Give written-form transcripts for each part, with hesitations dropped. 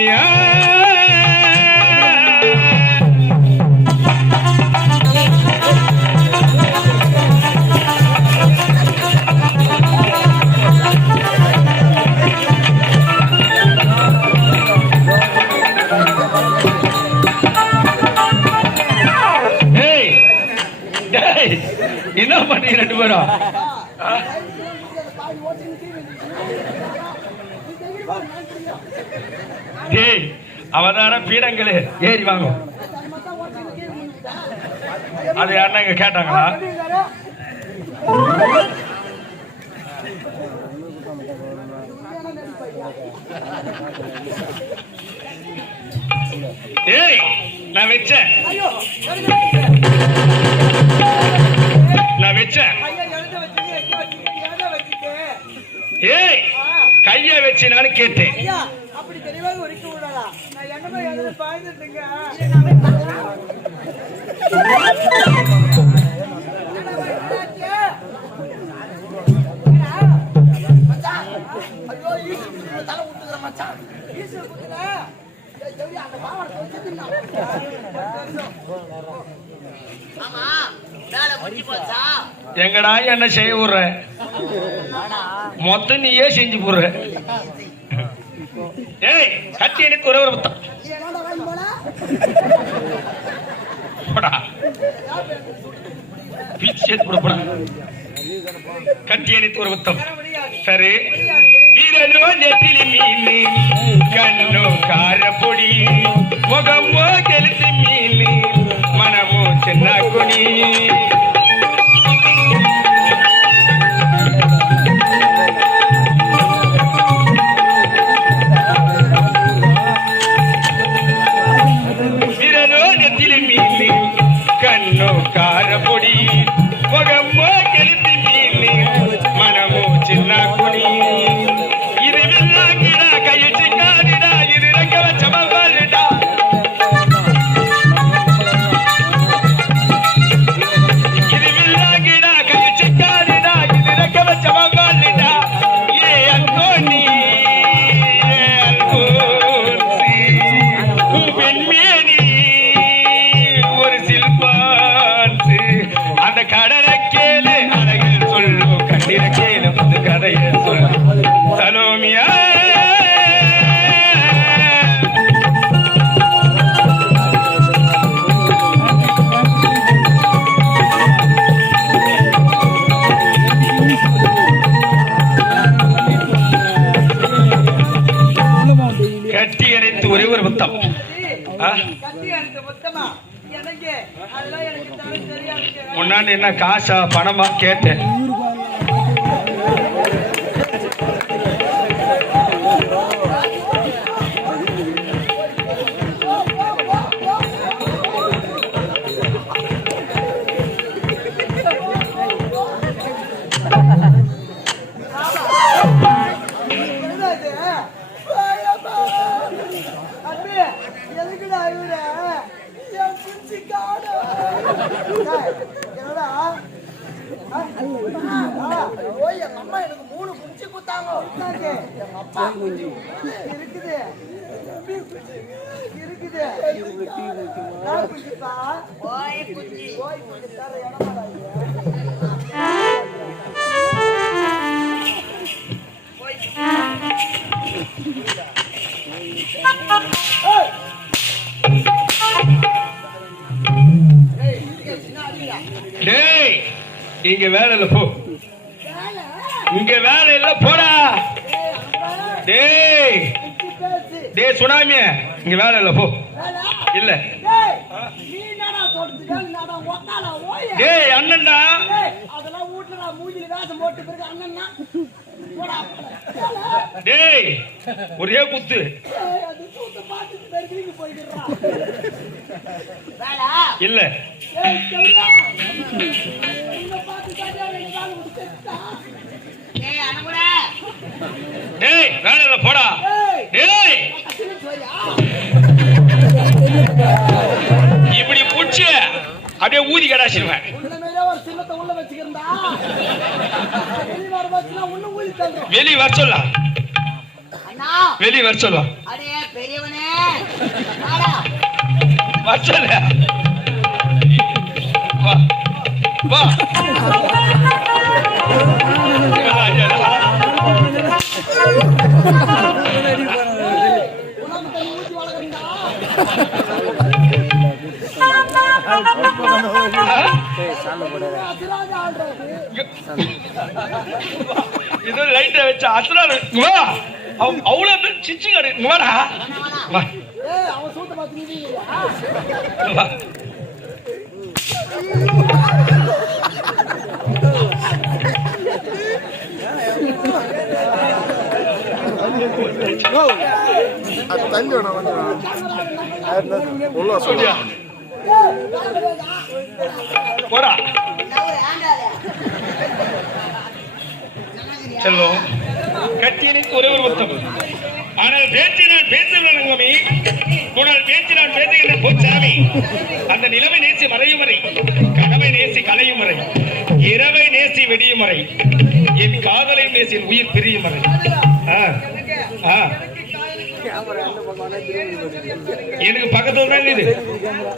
சலோமியா என்ன பண்ணி ரெண்டு பேரும் அவதார பீடங்களே ஏறி வாங்க. அது யாருன்னா இங்க கேட்டாங்களா? ஏய் நான் வச்சேன் ஏய் கைய வச்சு நான் கேட்டேன். அப்படி தெளிவாக ஒரிக்க விடலா. நான் என்னமே எதிர பாய்ந்துட்டேங்க. ஐயோ ஈஸ்வரன் தலை ஊத்துற மச்சான். ஈஸ்வரன் குத்துற. ஏய் ஜெவி அந்த பாவத்தை வச்சிட்டீங்க. ஆமா மேல முடி போச்சா? எங்கடா என்ன செய்ய விடுற? மொத்தம் நீயே செஞ்சு போடுற. ஏய் கட்டி எனக்கு ஒரே ஒரு முத்தம் கட்டி எனக்கு ஒரு முத்தம். சரி வீரனோ நெத்திலி மீன் கண்ணோ காரப்பொடி முகமோ கெளுத்தி மீன் மனமோ சின்ன குடி காரப்பொடி முகமோ கெளுத்தி மீன் மனமோ சின்ன குடி இது வில்லாங்கிடா கையிட்டு காடிடா இது ரெக்க வச்ச மகாலிடா இது வில்லாங்கிடா கையிட்டு காடிடா இது ரெக்க வச்ச மகாலிடா ஏ அந்தோனி ஏ அல்போன்சி பெண்மேனி ஒரு சில்பா அந்த கடலை கேளு அழகில் சொல்லு கண்ணீர கேளு புது கதையை சொல்லு சலோமியா கட்டி அணைத்து ஒரே ஒரு முத்தம். முன்னாடி என்ன காசா பணமா கேட்டேன். அம்மா எனக்கு 3 குச்சி குத்தாங்க. எங்க அப்பா குச்சி இருக்குது இருக்குது நான் குச்சிப்பா ஓய் குச்சி தர இடமாடா டேய் இங்க வேலை இல்ல போ. இங்க வேலை இல்ல போடா. டேய் டேய் சுனாமிய இங்க வேலை இல்ல போ. இல்ல டேய் அண்ணன்டா அதெல்லாம் வீட்டுல நான் மூஞ்சில வேஷம் போட்டு பிறகு அண்ணன்னா டேய் ஒரே குத்து இல்ல டேய் வேலை இல்ல போடா. டேய் இப்படி புடிச்சு அப்படியே ஊதி கடாச்சிருவேன். வெளி வர சொல்ல நான் வெளியே வர சொல்லுவா. அடே பெரியவனே வாடா. வர சொல்ல. வா வா. ஏதோ லைட்டை வச்சு அத்தனை அவ்வளவு சிச்சு கடை வாடா. வா அவன் சூட்ட பார்த்து வா. தண்ணி வேணா உள்ள சொல்லியா போடா செல்வம். கட்டியனுக்கு ஒரே ஒரு மொத்தம். ஆனால் பேச்சினால் பேசுகிறவங்க உன்னால் பேச்சினால் பேசுகின்ற போச்சாமி. அந்த நிலவை நேசி மறையும் வரை, கனவை நேசி கலையும் வரை, இரவை நேசி வெடியும் வரை, என் காதலை நேசி என் உயிர் பிரியும் வரை. எனக்கு பக்கத்துல தான் இது.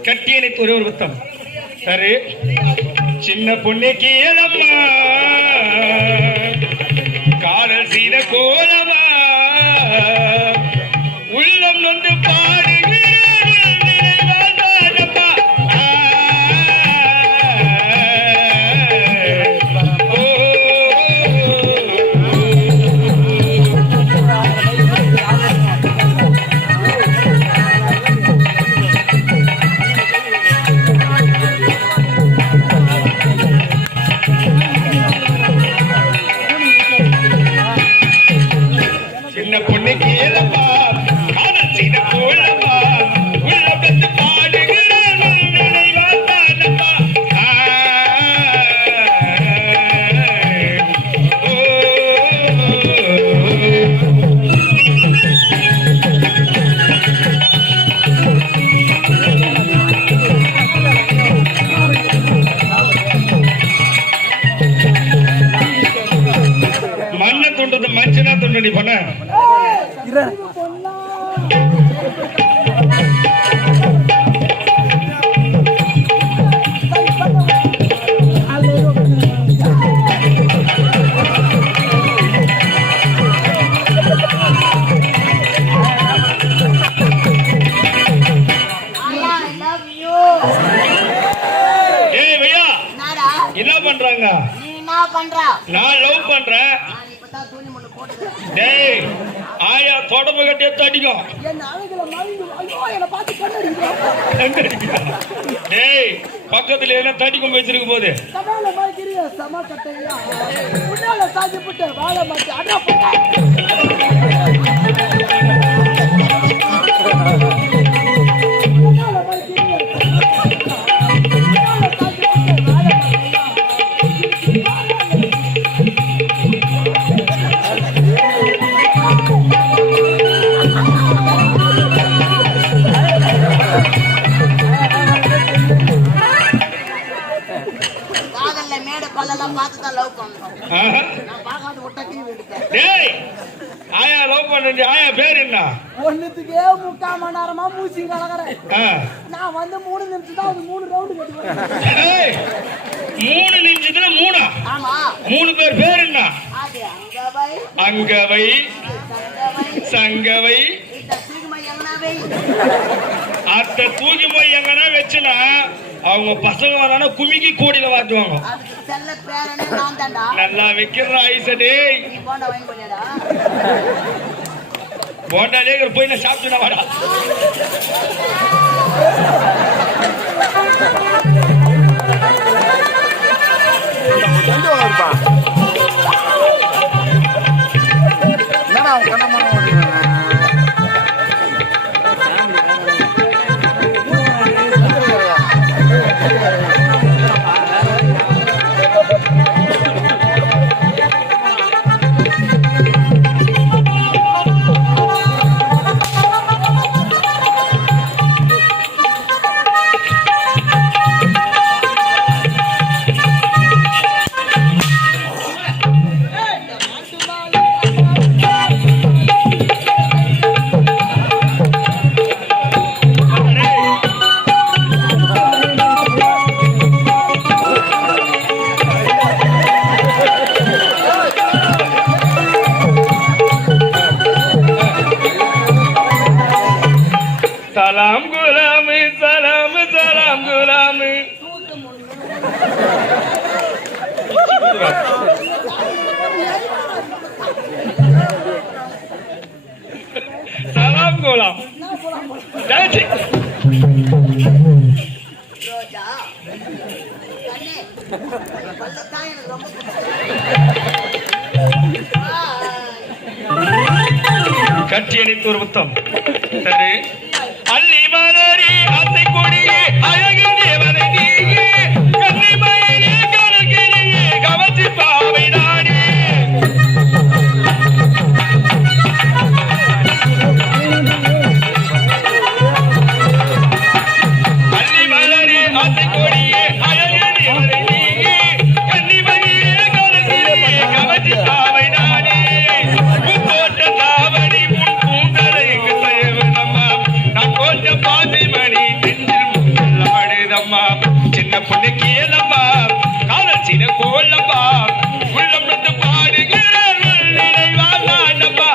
கட்டியனுக்கு ஒரே ஒரு மொத்தம். சரி சின்ன பொண்ணுக்கு ஏதம்மா காதல் செய்த கோலமா உள்ளம் வந்து மனுஷனா தொண்டடி பண்ண என்ன பண்றாங்க? நான் லவ் பண்றேன். டேய் ஆயா தொடர்பு கட்டி அடிக்கும். டேய் பக்கத்துல என்ன தடிக்கும் வச்சிருக்க போது ஆயா லவ் பண்ற ஆயா பேர் என்ன? ஒண்ணுத்துக்கே 3/4 மணி நேரமா மூச்சு கலகறேன். நான் வந்து 3 நிமிஷம் தான் அது 3 ரவுண்ட் கட்டுவேன். 3 நிமிஷத்துல 3? ஆமா. 3 பேர் என்ன? அது அங்கவை, அங்கவை, சங்கவை, அத்த தூக்கி போய் எங்கன்னா வச்சுனா அவங்க பசங்க வரானா குமிக்கி கோடியில வாட்டுவாங்க. நல்லா வைக்கிற ஐசடே போண்டாலே போய் நான் சாப்பிட்டு வாடா. சலாம் குலாமு சலாம் சலாம் குலாமு சலாம் குலாம் ஜாச்சி ரோஜா கண்ணே பல்லத்தான் எனக்கு ரொம்ப கட்சியடித்து ஒரு புத்தம் சரி அள்ளி மலரி அத்தை கொடியே அழகு தேவனை நீயே கண்ணி மயிலே கருகிலே கவச்சி பாவை நாடி அள்ளி மலரி அத்தை கொடியே அழகு தேவனை நீயே கண்ணி மயிலே கருகிலே கவச்சி பாவை நாடி போட்ட தாவணி உன் பூந்தலை எங்கு செய்வதம்மா நான் கொஞ்சம் பாதை மணி நெஞ்சில் ஆடுதம்மா சின்ன பொண்ணு கேளம்மா காதல் சின்ன கோலம்மா உள்ளம் வந்து பாடுகிறார் நினைவாதானம்மா